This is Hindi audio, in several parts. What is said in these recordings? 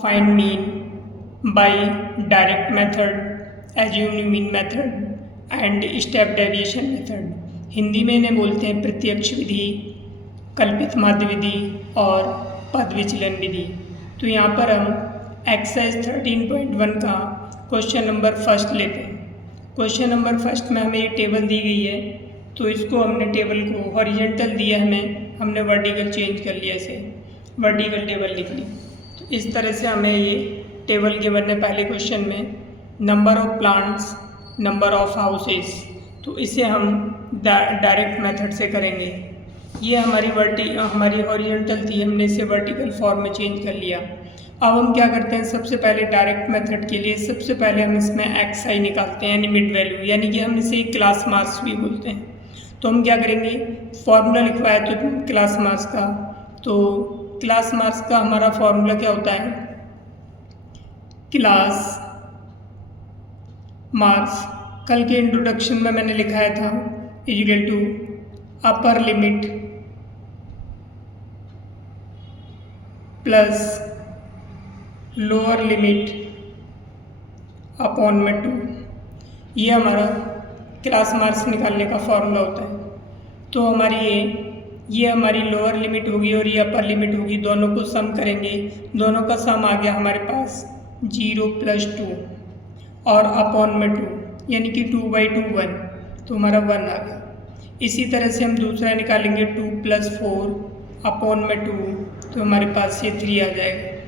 find mean by direct method, assumed mean method and step deviation method। Hindi में इन्हें बोलते हैं प्रत्यक्ष विधि, कल्पित माध्य विधि और पद विचलन विधि। तो यहाँ पर हम एक्सरसाइज 13.1 का क्वेश्चन नंबर फर्स्ट लेते हैं। क्वेश्चन नंबर फर्स्ट में हमें ये टेबल दी गई है, तो इसको हमने टेबल को हॉरिजॉन्टल दिया हमने वर्टिकल चेंज कर लिया, इसे वर्टिकल टेबल लिख ली। तो इस तरह से हमें ये टेबल गिवन है पहले क्वेश्चन में, number of plants, number of houses. तो इसे हम डायरेक्ट मेथड से करेंगे। ये हमारी हॉरिजॉन्टल थी, हमने इसे वर्टिकल फॉर्म में चेंज कर लिया। अब हम क्या करते हैं, सबसे पहले डायरेक्ट मेथड के लिए सबसे पहले हम इसमें एक्स आई निकालते हैं, यानी मिड वैल्यू, यानी कि हम इसे क्लास मार्क्स भी बोलते हैं। तो हम क्या करेंगे, फॉर्मूला लिखवाया तो क्लास मार्क्स का, तो क्लास मार्क्स का हमारा फॉर्मूला क्या होता है, क्लास मार्क्स कल के इंट्रोडक्शन में मैंने लिखाया था equal to upper limit plus lower limit upon में 2। ये हमारा क्लास मार्क्स निकालने का फॉर्मूला होता है। तो ये हमारी लोअर लिमिट होगी और ये अपर लिमिट होगी, दोनों को सम करेंगे, दोनों का सम आ गया हमारे पास 0 + 2 और अपॉन में 2, यानी कि 2/2 1, तो हमारा 1 आ गया। इसी तरह से हम दूसरा निकालेंगे 2 + 4 अपॉन में 2, तो हमारे पास ये 3 आ जाएगा।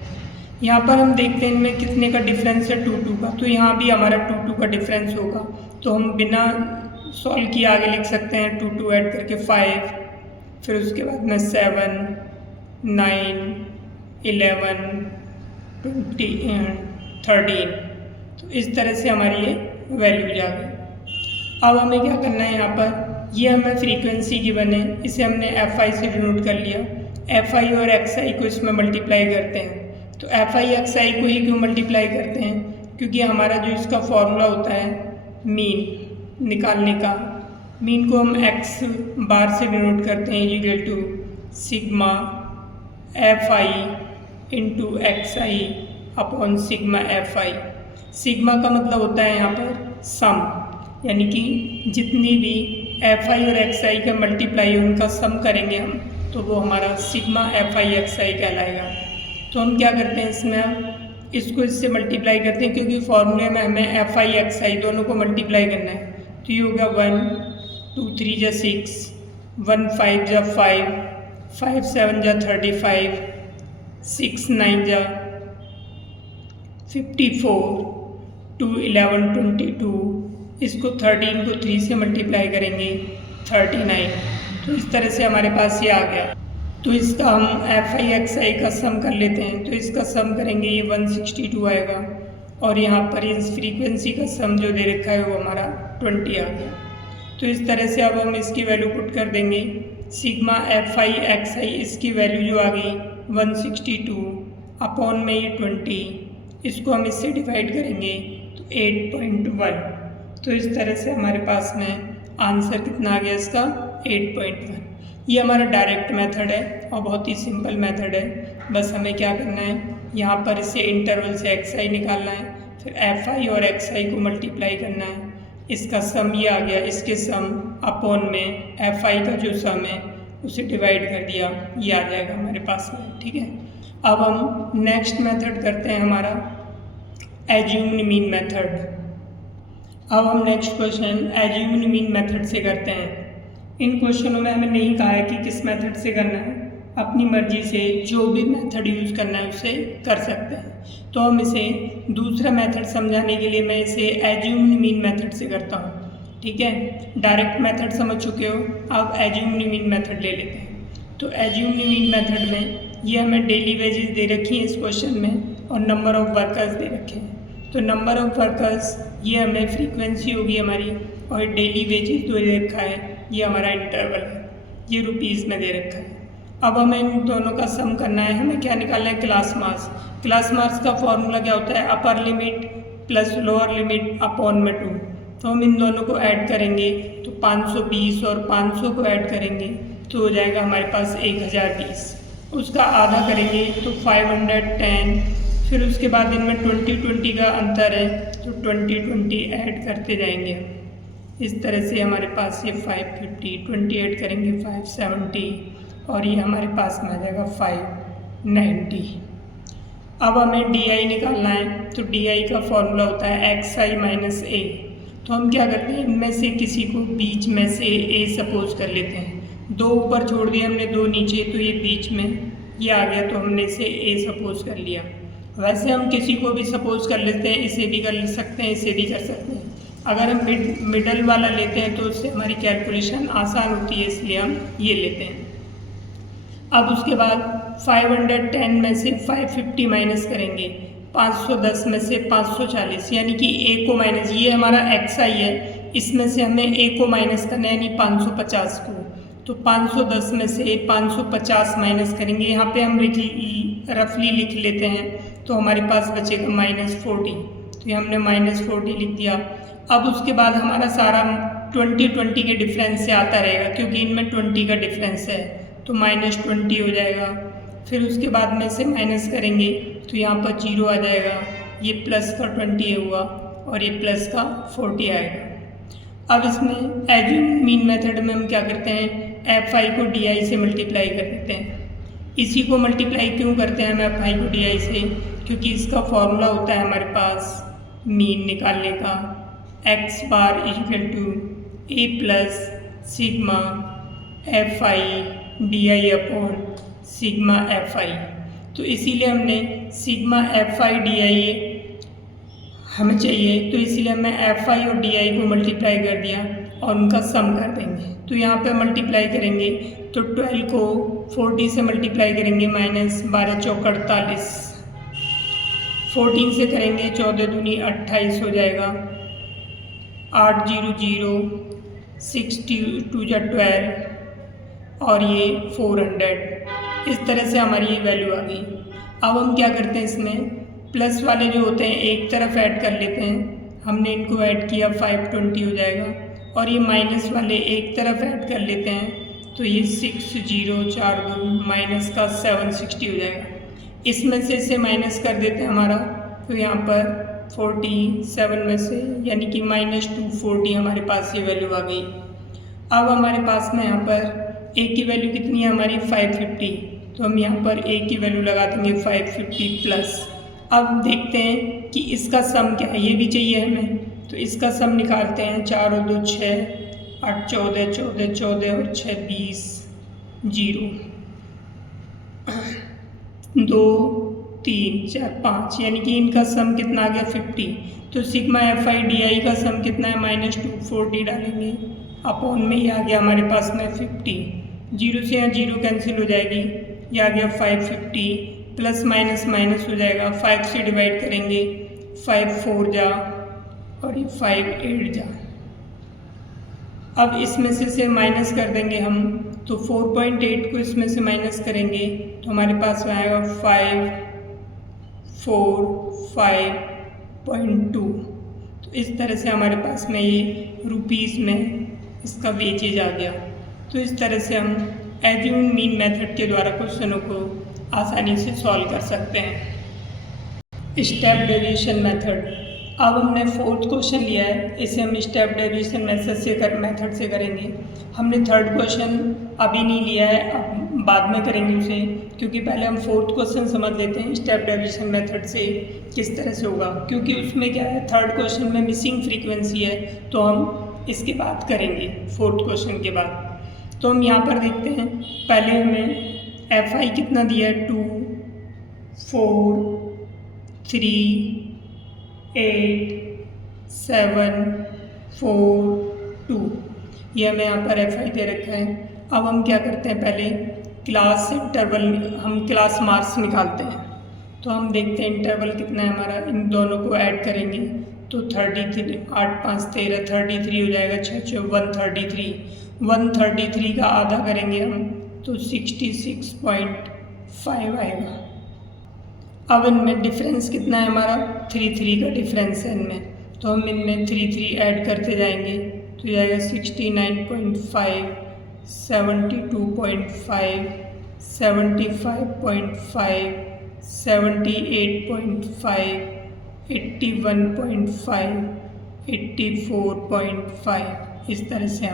यहाँ पर हम देखते हैं इनमें कितने का डिफरेंस है, 2 का, तो यहाँ भी हमारा 2 का डिफरेंस होगा। तो हम बिना सॉल्व किए आगे लिख सकते हैं 2 ऐड करके 5, फिर उसके बाद में 7 9 11 20 13। तो इस तरह से हमारी ये वैल्यूज आ गई। अब हमें क्या करना है, यहाँ पर ये हमें फ्रीक्वेंसी गिवन है, इसे हमने FI से डिनोट कर लिया। FI और XI को इसमें मल्टीप्लाई करते हैं। तो FI XI को ही क्यों मल्टीप्लाई करते हैं, क्योंकि हमारा जो इसका फॉर्मूला होता है मीन निकालने का, मीन को हम x बार से डिनोट करते हैं equal to sigma FI into XI upon sigma FI। Sigma का मतलब होता है यहाँ पर सम, यानी कि जितनी भी FI और XI का मल्टीप्लाई उनका सम करेंगे हम, तो वो हमारा सिग्मा FI XI कहलाएगा। तो हम क्या करते हैं, इसमें इसको इससे मल्टीप्लाई करते हैं, क्योंकि फॉर्मूले में हमें FI XI दोनों को मल्टीप्लाई करना है। तो ये होगा 1 2 3 × 6, 1 5 × 5, 5 7 × 35, 6 9 × 54, 2 11 22। इसको 13 को 3 से मल्टीप्लाई करेंगे 39। तो इस तरह से हमारे पास ये आ गया। तो इसका हम FI XI का सम कर लेते हैं। तो इसका सम करेंगे, ये 162 आएगा, और यहाँ पर इस फ्रीक्वेंसी का सम जो दे रखा है वो हमारा 20 आ गया। तो इस तरह से अब हम इसकी वैल्यू पुट कर देंगे, सिग्मा FI XI इसकी वैल्यू जो आ गई 162 अपॉन में ये 20, इसको हम इससे डिवाइड करेंगे तो 8.1। तो इस तरह से हमारे पास में आंसर कितना आ गया इसका, 8.1। ये हमारा डायरेक्ट मेथड है और बहुत ही सिंपल मेथड है। बस हमें क्या करना है, यहाँ पर इसे इंटरवल से XI निकालना है, फिर FI और XI को मल्टीप्लाई करना है, इसका सम ये आ गया, इसके सम अपॉन में FI का जो सम है उसे डिवाइड कर दिया, ये आ जाएगा हमारे पास में। ठीक है, अब हम नेक्स्ट मेथड करते हैं हमारा एज्यूम्ड मीन मेथड। अब हम next question assumed mean method से करते हैं। इन क्वेश्चनों में हमें नहीं कहा है कि किस मेथड से करना है, अपनी मर्जी से जो भी मेथड यूज़ करना है उसे कर सकते हैं। तो हम इसे दूसरा मेथड समझाने के लिए मैं इसे एज्यूम्ड मीन मेथड से करता हूँ। ठीक है, डायरेक्ट मेथड समझ चुके हो, अब एज्यूम्ड मीन मेथड ले लेते हैं। तो एज्यूम्ड मीन मेथड में ये हमें डेली वेजेस दे रखी हैं इस क्वेश्चन में, और नंबर ऑफ वर्कर्स दे रखे हैं। तो नंबर ऑफ वर्कर्स ये हमें फ्रीक्वेंसी होगी हमारी, और डेली वेजेस जो दे रखा है ये हमारा इंटरवल है, ये रुपीज़ में दे रखा है। अब हमें इन दोनों का सम करना है, हमें क्या निकालना है, क्लास मार्क्स। क्लास मार्क्स का फॉर्मूला क्या होता है, अपर limit plus lower limit upon में 2। तो हम इन दोनों को ऐड करेंगे तो 520 और 500 को ऐड करेंगे तो हो जाएगा हमारे पास 1020। उसका आधा करेंगे तो 510, फिर उसके बाद इनमें 20-20 का अंतर है, तो 20-20 ऐड करते जाएंगे हम। इस तरह से हमारे पास ये 550, 20 ऐड करेंगे 570 और ये हमारे पास में आ जाएगा 590। अब हमें DI निकालना है, तो DI का फॉर्मूला होता है XI माइनस A। तो हम क्या करते हैं, इनमें से किसी को बीच में से A सपोज कर लेते हैं। 2 ऊपर छोड़ दिए हमने, 2 नीचे, तो ये बीच में ये आ गया, तो हमने इसे A सपोज कर लिया। वैसे हम किसी को भी सपोज कर लेते हैं, इसे भी कर सकते हैं, इसे भी कर सकते हैं। अगर हम मिडल वाला लेते हैं तो उससे हमारी कैलकुलेशन आसान होती है, इसलिए हम ये लेते हैं। अब उसके बाद 510 में से 550 माइनस करेंगे, 510 में से 540, यानी कि A को माइनस, ये हमारा XI है, इसमें से हमें A को माइनस करना है, यानी 550 को। तो 510 में से 550 माइनस करेंगे, यहाँ पे हम रफली लिख लेते हैं, तो हमारे पास बचेगा -40। तो ये हमने -40 लिख दिया। अब उसके बाद हमारा सारा 20-20 के डिफरेंस से आता रहेगा, क्योंकि इनमें 20 का डिफरेंस है, तो -20 हो जाएगा। फिर उसके बाद में से माइनस करेंगे, तो यहाँ पर 0 आ जाएगा, ये प्लस का 20 हुआ और ये प्लस का 40 आएगा। अब इसमें एज्यूम मीन मेथड में हम क्या करते हैं, FI को DI से मल्टीप्लाई कर देते हैं। इसी को मल्टीप्लाई क्यों करते हैं हम FI को DI से, क्योंकि इसका फॉर्मूला होता है हमारे पास मीन निकालने का, x bar equal to A plus sigma FI DI upon sigma FI। तो इसीलिए हमने सिग्मा FI DI हमें चाहिए, तो इसीलिए हमने FI और DI को मल्टीप्लाई कर दिया और उनका सम कर देंगे। तो यहाँ पे मल्टीप्लाई करेंगे, तो 12 को 40 से मल्टीप्लाई करेंगे, -12 चौक 48, 14 से करेंगे 14 दूनी 28 हो जाएगा, 8 0 0, 6 2 12 और ये 400। इस तरह से हमारी ये वैल्यू आ गई। अब हम क्या करते हैं, इसमें प्लस वाले जो होते हैं एक तरफ ऐड कर लेते हैं, हमने इनको ऐड किया 520 हो जाएगा, और ये माइनस वाले एक तरफ ऐड कर लेते हैं, तो ये 6 0 4 2 माइनस का 760 हो जाएगा। इसमें से इसे माइनस कर देते हैं हमारा, तो यहाँ पर 47 में से यानी कि -240 हमारे पास ये वैल्यू आ गई। अब हमारे पास में यहाँ पर A की वैल्यू कितनी है हमारी 550, तो हम यहाँ पर A की वैल्यू लगा देंगे 550 प्लस। अब देखते हैं कि इसका सम क्या है, ये भी चाहिए हमें, तो इसका सम निकालते हैं। 4 और 2 6, 8 14 14 14 और 6 20, 0 2 3 4 5, यानी कि इनका सम कितना आ गया 50। तो सिग्मा FI DI का सम कितना है, -240 डालेंगे, अपॉन में ये आ गया हमारे पास में 50। 0 से यहाँ 0 कैंसिल हो जाएगी, ये आ गया 550, प्लस माइनस माइनस हो जाएगा, 5 से डिवाइड करेंगे, 5 4 जा और ये 5 8 जा। अब इसमें से माइनस कर देंगे हम, तो 4.8 को इसमें से माइनस करेंगे, तो हमारे पास आएगा 545.2। तो इस तरह से हमारे पास में ये रुपीज़ में इसका वेजेज आ गया। तो इस तरह से हम एज्यूम मीन मेथड के द्वारा क्वेश्चनों को आसानी से सॉल्व कर सकते हैं। स्टेप डेविएशन मेथड, अब हमने 4th क्वेश्चन लिया है, इसे हम स्टेप डेविएशन मेथड से करेंगे। हमने 3rd क्वेश्चन अभी नहीं लिया है, अब बाद में करेंगे उसे, क्योंकि पहले हम 4th क्वेश्चन समझ लेते हैं स्टेप डेविएशन मेथड से किस तरह से होगा, क्योंकि उसमें क्या है 3rd क्वेश्चन में मिसिंग फ्रीक्वेंसी है, तो हम इसके बाद करेंगे 4th क्वेश्चन के बाद। तो हम यहाँ पर देखते हैं, पहले हमें FI कितना दिया है 2 4 3 8 7 4 2, ये हमें यहाँ पर FI दे रखा है। अब हम क्या करते हैं, पहले क्लास इंटरवल, हम क्लास मार्क्स निकालते हैं। तो हम देखते हैं इंटरवल कितना है हमारा, इन दोनों को ऐड करेंगे, तो 33 8 5 13 33 हो जाएगा, 6 6 133, 133 का आधा करेंगे हम, तो 66.5 आएगा। अब इनमें डिफरेंस कितना है हमारा, 3 का डिफरेंस है इनमें, तो हम इनमें 3 ऐड करते जाएंगे, तो जाएगा 69.5 72.5 75.5 78.5, 81.5, 84.5। इस तरह से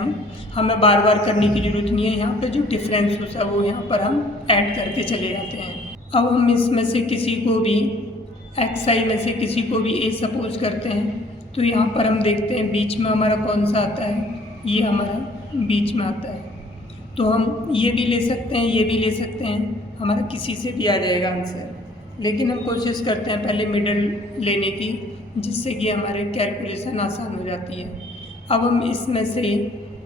हमें बार बार करने की ज़रूरत नहीं है। यहाँ पे जो डिफरेंस होता है वो यहाँ पर हम ऐड करके चले जाते हैं। अब हम इसमें से किसी को भी xi में से किसी को भी a सपोज करते हैं, तो यहाँ पर हम देखते हैं बीच में हमारा कौन सा आता है, ये हमारा बीच में आता है। तो हम ये भी ले सकते हैं, ये भी ले सकते हैं, हमारा किसी से भी आ जाएगा आंसर। लेकिन हम कोशिश करते हैं पहले मिडल लेने की, जिससे कि हमारे कैलकुलेशन आसान हो जाती है। अब हम इसमें से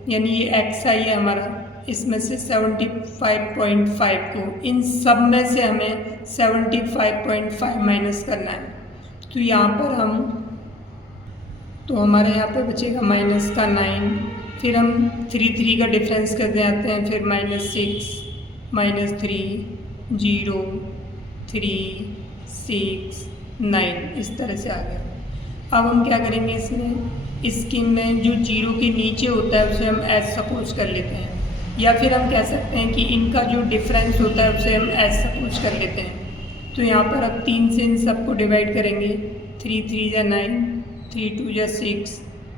यानी ये xi है हमारा, इसमें से 75.5 को इन सब में से हमें 75.5 माइनस करना है। तो यहाँ पर हमारे यहाँ पे बचेगा माइनस का 9, फिर हम 3 का डिफरेंस कर जाते हैं, फिर -6, -3, 0, 3, 6, 9 इस तरह से आ गया। अब हम क्या करेंगे, इसकी में जो 0 के नीचे होता है उसे हम एज सपोज कर लेते हैं, या फिर हम कह सकते हैं कि इनका जो डिफरेंस होता है उसे हम एज सपोज कर लेते हैं। तो यहाँ पर अब 3 से इन सबको डिवाइड करेंगे, 3 3 जा 9, 3 2 जा 6,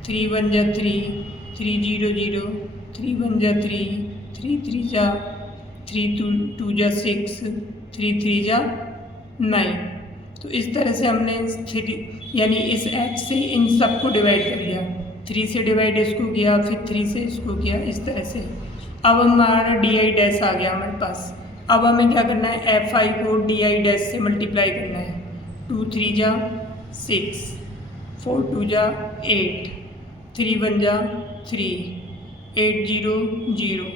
3 1 जा 3, 3 0 0, 3 1 जा 3, 3 3 जा 3 2 जा 6, 3 3 जा 9। तो इस तरह से हमने 3 यानी इस x से इन सबको डिवाइड कर दिया, 3 से डिवाइड इसको किया, फिर 3 से इसको किया, इस तरह से। अब हमारा di डैश आ गया हमारे पास। अब हमें क्या करना है, fi को di डैश से मल्टीप्लाई करना है। 2 3 जा 6, 4 2 जा 8, 3 1 जा 3, 8 0 0,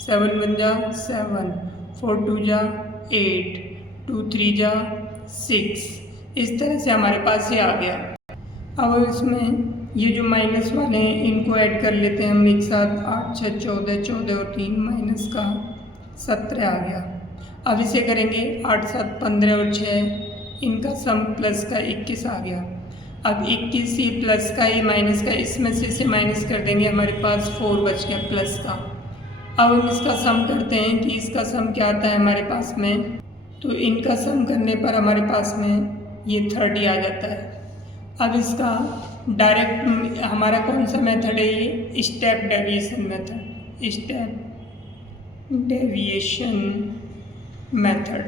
7 1 जा 7, 4 2 जा 8, 2 3 जा 6। इस तरह से हमारे पास ये आ गया। अब इसमें ये जो माइनस वाले हैं इनको ऐड कर लेते हैं हम एक साथ, 8 6 14, 14 और 3 माइनस का 17 आ गया। अब इसे करेंगे 8 7 15 और 6, इनका सम प्लस का 21 आ गया। अब 21 ये प्लस का ये माइनस का, इसमें से इसे माइनस कर देंगे, हमारे पास 4 बच गया प्लस का। अब हम इसका सम करते हैं कि इसका सम क्या आता है हमारे पास में, तो इनका सम करने पर हमारे पास में ये 30 आ जाता है। अब इसका डायरेक्ट हमारा कौन सा मेथड है, ये step deviation method, step deviation method.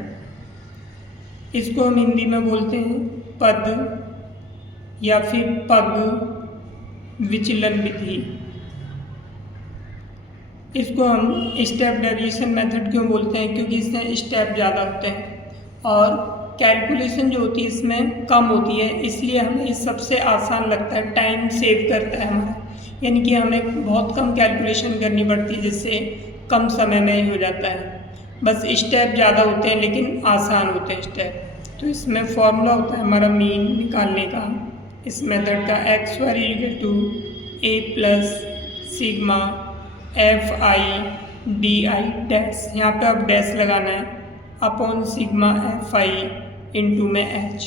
इसको हम हिंदी में बोलते हैं पद या फिर पग विचलन विधि। इसको हम स्टेप डेविएशन मेथड क्यों बोलते हैं, क्योंकि इसमें स्टेप ज़्यादा होते हैं और कैलकुलेशन जो होती है इसमें कम होती है, इसलिए हमें ये सबसे आसान लगता है, टाइम सेव करता है हमारा। यानी कि हमें बहुत कम कैलकुलेशन करनी पड़ती है, जिससे कम समय में ही हो जाता है। बस स्टेप ज़्यादा होते हैं लेकिन आसान होते हैं स्टेप। तो इसमें फॉर्मूला होता है हमारा मीन निकालने का, इस मेथड का, x = a + sigma fi di dash, यहाँ पे अब डैश लगाना है, अपॉन सिग्मा fi इंटू में h,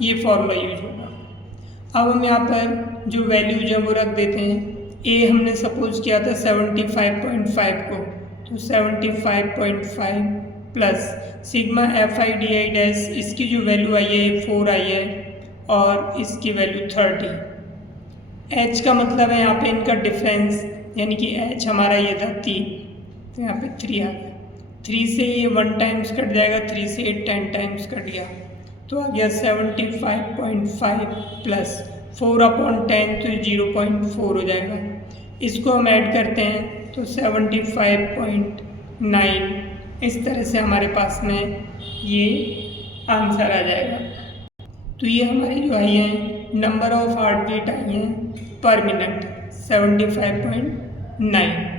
ये फॉर्मूला यूज होगा। अब हम यहाँ पर जो वैल्यूज हैं वो रख देते हैं। a हमने सपोज किया था 75.5 को, तो 75.5 plus sigma fi di dash, इसकी जो वैल्यू आई है 4 आई है और इसकी वैल्यू 30। h का मतलब है यहाँ पे इनका डिफरेंस, यानी कि h हमारा ये था 3, तो यहाँ पे 3 आ गया। 3 से ये 1 टाइम्स कट जाएगा, 3 से 10 टाइम्स कट गया, तो आ गया 75.5 प्लस 4/10, तो 0.4 हो जाएगा। इसको हम ऐड करते हैं तो 75.9, इस तरह से हमारे पास में ये आंसर आ जाएगा। तो ये हमारी जो आई है नंबर ऑफ हार्ट बीट आई हैं पर मिनट 75.9।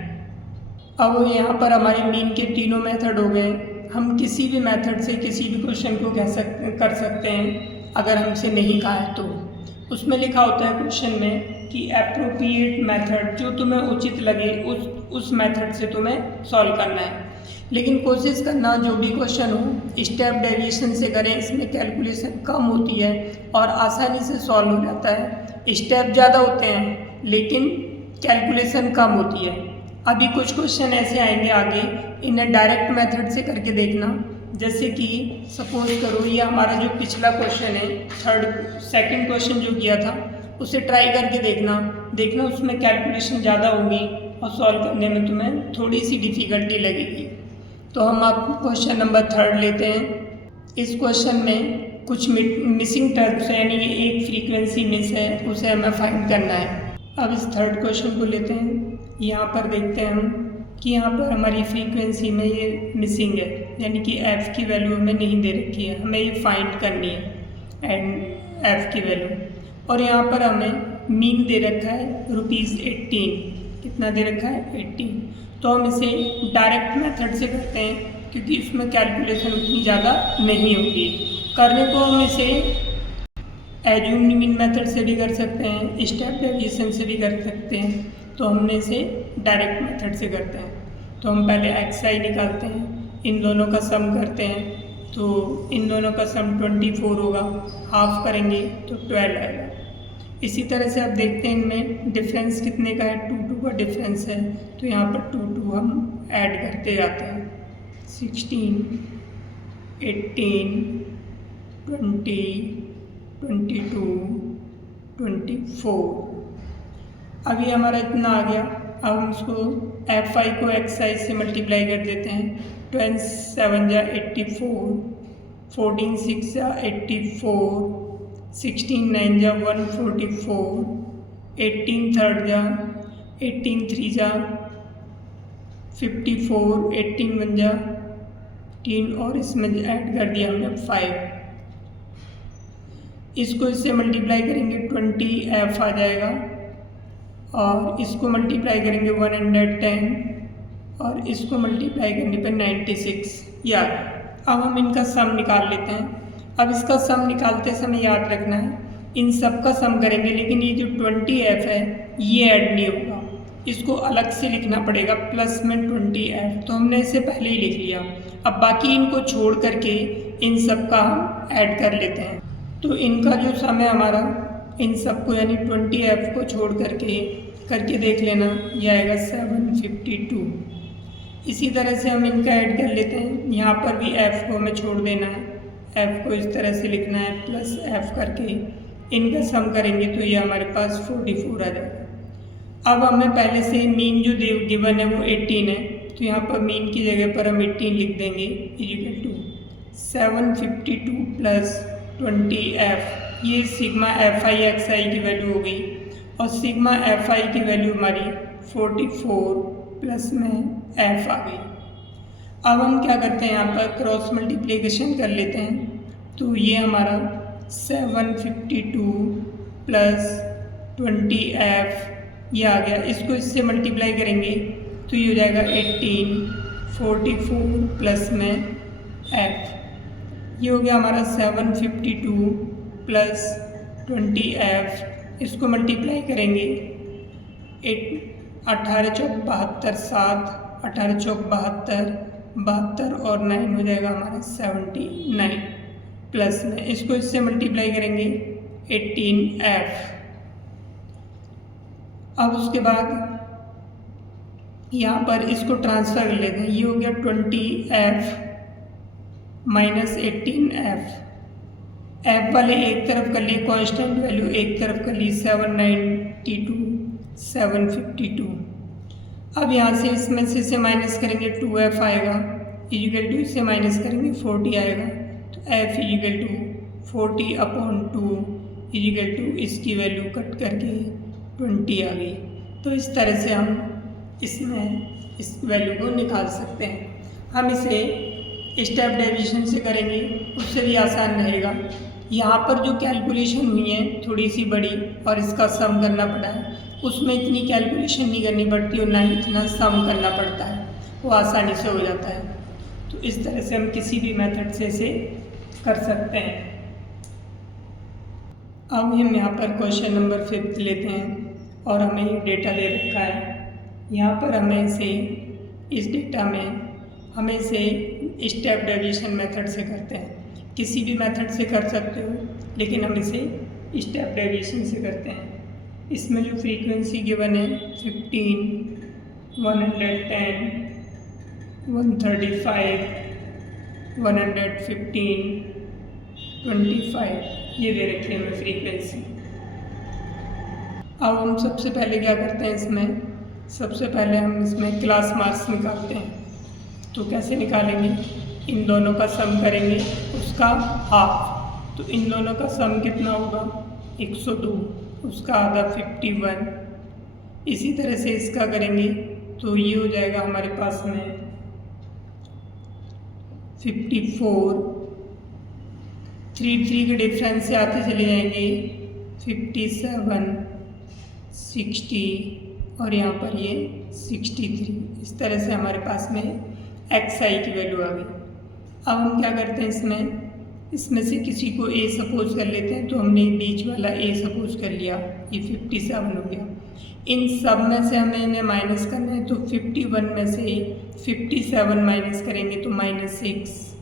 अब यहाँ पर हमारे मीन के तीनों मेथड हो गए। हम किसी भी मेथड से किसी भी क्वेश्चन को कर सकते हैं, अगर हमसे नहीं कहा है तो। उसमें लिखा होता है क्वेश्चन में कि एप्रोप्रिएट मेथड, जो तुम्हें उचित लगे उस मेथड से तुम्हें सॉल्व करना है। लेकिन कोशिश करना जो भी क्वेश्चन हो स्टेप डेविएशन से करें, इसमें कैलकुलेशन कम होती है और आसानी से सॉल्व हो जाता है। स्टेप ज़्यादा होते हैं लेकिन कैलकुलेशन कम होती है। अभी कुछ क्वेश्चन ऐसे आएंगे आगे, इन्हें डायरेक्ट मेथड से करके देखना, जैसे कि सपोज करो ये हमारा जो पिछला क्वेश्चन है, सेकंड क्वेश्चन जो किया था उसे ट्राई करके देखना उसमें कैलकुलेशन ज़्यादा होगी और सॉल्व करने में तुम्हें थोड़ी सी डिफ़िकल्टी लगेगी। तो हम आप क्वेश्चन नंबर 3 लेते हैं। इस क्वेश्चन में कुछ मिसिंग टर्म्स है, यानी एक फ्रीक्वेंसी मिस है, उसे हमें फाइंड करना है। अब इस थर्ड क्वेश्चन को लेते हैं। यहाँ पर देखते हैं हम कि यहाँ पर हमारी फ्रीक्वेंसी में ये मिसिंग है, यानी कि f की वैल्यू हमें नहीं दे रखी है, हमें ये फाइंड करनी है एंड f की वैल्यू। और यहाँ पर हमें मीन दे रखा है ₹18। कितना दे रखा है? 18। तो हम इसे डायरेक्ट मेथड से करते हैं क्योंकि इसमें कैलकुलेशन उतनी ज़्यादा नहीं होगी। करने को हम इसे एज्यूम्ड मीन मेथड से भी कर सकते हैं, स्टेप डेविएशन से भी कर सकते हैं, तो हमने इसे डायरेक्ट मेथड से करते हैं। तो हम पहले xi निकालते हैं, इन दोनों का सम करते हैं, तो इन दोनों का सम 24 होगा, हाफ करेंगे तो 12 आएगा। इसी तरह से आप देखते हैं इनमें डिफरेंस कितने का है, 2 का डिफरेंस है, तो यहाँ पर 2 हम ऐड करते जाते हैं। 16, 18, 20, 22, 24। अभी हमारा इतना आ गया। अब हम इसको fi को xi से मल्टीप्लाई कर देते हैं। 27 जा 84, 14 6 जा 84, 16 9 जा 144, 18 3 जा 18 3 जा 54, 18 1 जा 3 और इसमें ऐड कर दिया हमने 5। इसको इससे मल्टीप्लाई करेंगे 20f आ जाएगा और इसको मल्टीप्लाई करेंगे 110 और इसको मल्टीप्लाई करने पर 96। याद, अब हम इनका सम निकाल लेते हैं। अब इसका सम निकालते समय याद रखना है इन सब का सम करेंगे, लेकिन ये जो 20f है ये ऐड नहीं होगा, इसको अलग से लिखना पड़ेगा प्लस में 20f। तो हमने इसे पहले ही लिख लिया। अब बाकी इनको छोड़ करके इन सब का हम ऐड कर लेते हैं। तो इनका जो सम है हमारा इन सबको यानी 20f को छोड़ करके देख लेना, ये आएगा 752। इसी तरह से हम इनका ऐड कर लेते हैं। यहाँ पर भी f को हमें छोड़ देना है, f को इस तरह से लिखना है प्लस f करके इनका सम करेंगे तो ये हमारे पास 44 आ जाएगा। अब हमें पहले से मीन जो गिवन है वो 18 है, तो यहाँ पर मीन की जगह पर हम 18 लिख देंगे इक्वल टू 752 प्लस 20f। ये सिग्मा fi xi की वैल्यू हो गई और सिग्मा fi की वैल्यू हमारी 44 प्लस में f आ गई। अब हम क्या करते हैं, यहाँ पर क्रॉस मल्टीप्लिकेशन कर लेते हैं। तो ये हमारा 752 प्लस 20f ये आ गया। इसको इससे मल्टीप्लाई करेंगे तो ये हो जाएगा 18, 44 प्लस में f। ये हो गया हमारा 752 प्लस 20f। इसको मल्टीप्लाई करेंगे 18 चौक 72, 7 18 चौक 72, 72 और 9 हो जाएगा हमारा 79 प्लस में। इसको इससे मल्टीप्लाई करेंगे 18f। अब उसके बाद यहाँ पर इसको ट्रांसफ़र कर लेते हैं। ये हो गया 20f माइनस 18f। f वाले एक तरफ कर लिए कांस्टेंट वैल्यू, एक तरफ कर ली 792, 752। अब यहाँ से इसमें से माइनस करेंगे 2f आएगा, इक्वल टू इससे माइनस करेंगे 40 आएगा। तो f equal to 40/2 equal to इसकी वैल्यू कट करके 20 आ गई। तो इस तरह से हम इसमें इस वैल्यू को निकाल सकते हैं। हम इसे स्टेप डेविएशन से करेंगे, उससे भी आसान रहेगा। यहाँ पर जो कैलकुलेशन हुई है थोड़ी सी बड़ी और इसका सम करना पड़ा है, उसमें इतनी कैलकुलेशन नहीं करनी पड़ती और ना ही इतना सम करना पड़ता है, वो आसानी से हो जाता है। तो इस तरह से हम किसी भी मेथड से इसे कर सकते हैं। अब हम यहाँ पर क्वेश्चन नंबर 5 लेते हैं और हमें ये डेटा दे रखा है। यहाँ पर हमें इसे इस डेटा में हमें इसे स्टेप डेविएशन मेथड से करते हैं। किसी भी मेथड से कर सकते हो, लेकिन हम इसे स्टेप डेविएशन से करते हैं। इसमें जो फ्रीक्वेंसी गिवन है 15, 110, 135, 115, 25 ये दे रखी है हमें फ्रीक्वेंसी। अब हम सबसे पहले क्या करते हैं, सबसे पहले हम इसमें क्लास मार्क्स निकालते हैं। तो कैसे निकालेंगे, इन दोनों का सम करेंगे, उसका हाफ। तो इन दोनों का सम कितना होगा 102, उसका आधा 51। इसी तरह से इसका करेंगे तो ये हो जाएगा हमारे पास में 54। 3 के डिफरेंस से आते चले जाएंगे 57, 60 और यहाँ पर ये 63। इस तरह से हमारे पास में xi की वैल्यू आ गई। अब हम क्या करते हैं, इसमें से किसी को a सपोज कर लेते हैं। तो हमने बीच वाला a सपोज कर लिया, ये 57 हो गया। इन सब में से हमें इन्हें माइनस करना है। तो 51 में से 57 माइनस करेंगे तो -6,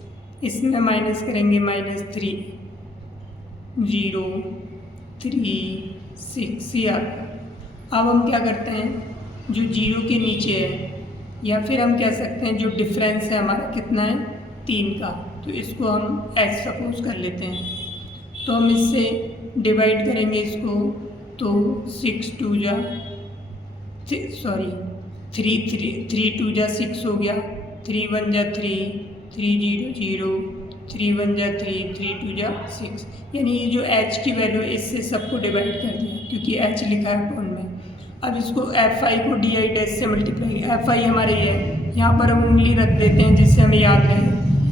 इसमें माइनस करेंगे -3, 0, 3, 6 या। अब हम क्या करते हैं, जो 0 के नीचे है, या फिर हम कह सकते हैं जो डिफरेंस है हमारा कितना है 3 का, तो इसको हम x सपोज कर लेते हैं। तो हम इससे डिवाइड करेंगे इसको, तो 3 2 जा 6 हो गया, 3 1 जा 3, 3 0 0, 3 1 जा 3, 3 2 जा 6। यानी ये जो h की वैल्यू है इससे सबको डिवाइड कर दिया, क्योंकि h लिखा है अपॉन में। अब इसको fi को di' से मल्टीप्लाई, fi हमारे ये है, यहाँ पर हम उंगली रख देते हैं जिससे हमें याद रहे।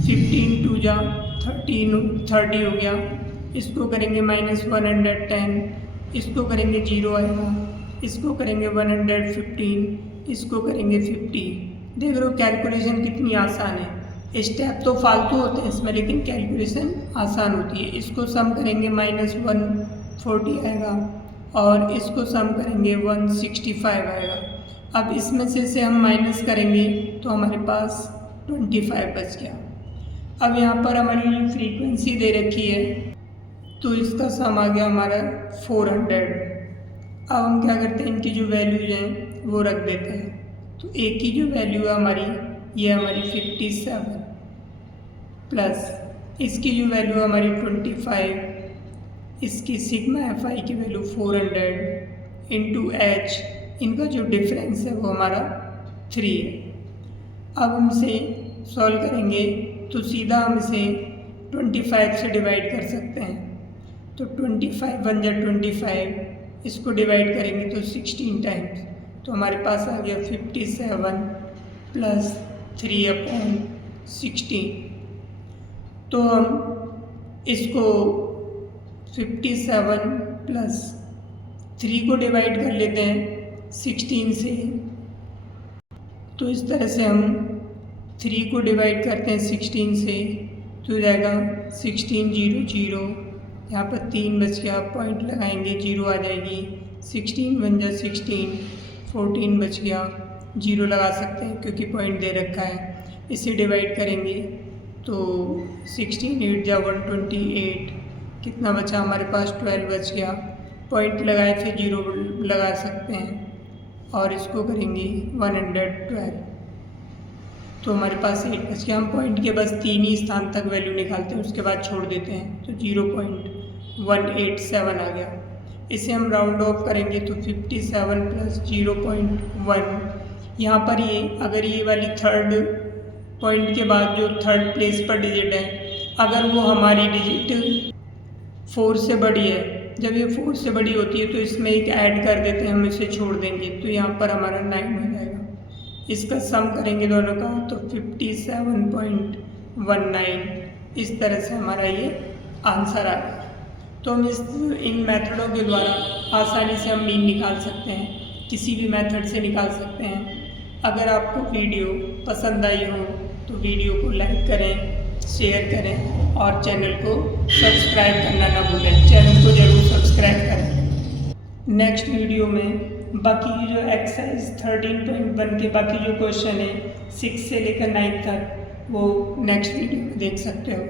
15 2 जा 30 हो गया, इसको करेंगे -110, इसको करेंगे 0 आएगा, इसको करेंगे 115, इसको करेंगे 50। देख रहे हो कैलकुलेशन कितनी आसान है। स्टेप तो फालतू होते हैं इसमें, लेकिन कैलकुलेशन आसान होती है। इसको सम करेंगे -140 आएगा, और इसको सम करेंगे 165 आएगा। अब इसमें से हम माइनस करेंगे तो हमारे पास 25 बच गया। अब यहाँ पर हमारी फ्रीक्वेंसी दे रखी है, तो इसका सम आ गया हमारा 400। अब हम क्या करते हैं, इनकी जो वैल्यूज हैं वो रख देते हैं। तो एक की जो वैल्यू है हमारी, ये हमारी 57 प्लस इसकी जो वैल्यू है हमारी 25, इसकी सिग्मा fi की वैल्यू 400 इंटू h, इनका जो डिफरेंस है वो हमारा 3 है। अब हम इसे सॉल्व करेंगे तो सीधा हम इसे 25 से डिवाइड कर सकते हैं। तो 25 1 जा 25, इसको डिवाइड करेंगे तो 16 टाइम्स, तो हमारे पास आ गया 57 प्लस 3/16। तो हम इसको 57 प्लस 3 को डिवाइड कर लेते हैं 16 से। तो इस तरह से हम 3 को डिवाइड करते हैं 16 से, तो जाएगा 16 0 0, यहाँ पर 3 बच गया, पॉइंट लगाएंगे 0 आ जाएगी। 16 1 जा 16, 14 बच गया, 0 लगा सकते हैं क्योंकि पॉइंट दे रखा है। इसे डिवाइड करेंगे तो 16 8 जा 128, कितना बचा हमारे पास 12 बच गया, पॉइंट लगाए फिर 0 लगा सकते हैं, और इसको करेंगे 112, तो हमारे पास 8 बच गया। हम पॉइंट के बस 3 ही स्थान तक वैल्यू निकालते हैं, उसके बाद छोड़ देते हैं, तो 0.187 आ गया। इसे हम राउंड ऑफ करेंगे तो 57 प्लस 0.1, यहाँ पर ये अगर ये वाली थर्ड पॉइंट के बाद जो थर्ड प्लेस पर डिजिट है, अगर वो हमारी डिजिट 4 से बड़ी है, जब ये 4 से बड़ी होती है तो इसमें एक ऐड कर देते हैं, हम इसे छोड़ देंगे, तो यहाँ पर हमारा 9 हो जाएगा। इसका सम करेंगे दोनों का तो 57.19, इस तरह से हमारा ये आंसर आ गया। तो हम इन मेथडों के द्वारा आसानी से हम मीन निकाल सकते हैं, किसी भी मेथड से निकाल सकते हैं। अगर आपको वीडियो पसंद आई हो तो वीडियो को लाइक करें, शेयर करें और चैनल को सब्सक्राइब करना ना भूलें। चैनल को ज़रूर सब्सक्राइब करें। नेक्स्ट वीडियो में बाकी जो एक्सरसाइज 13.1 के बाकी जो क्वेश्चन है 6 से लेकर 9 तक, वो नेक्स्ट वीडियो में देख सकते हो।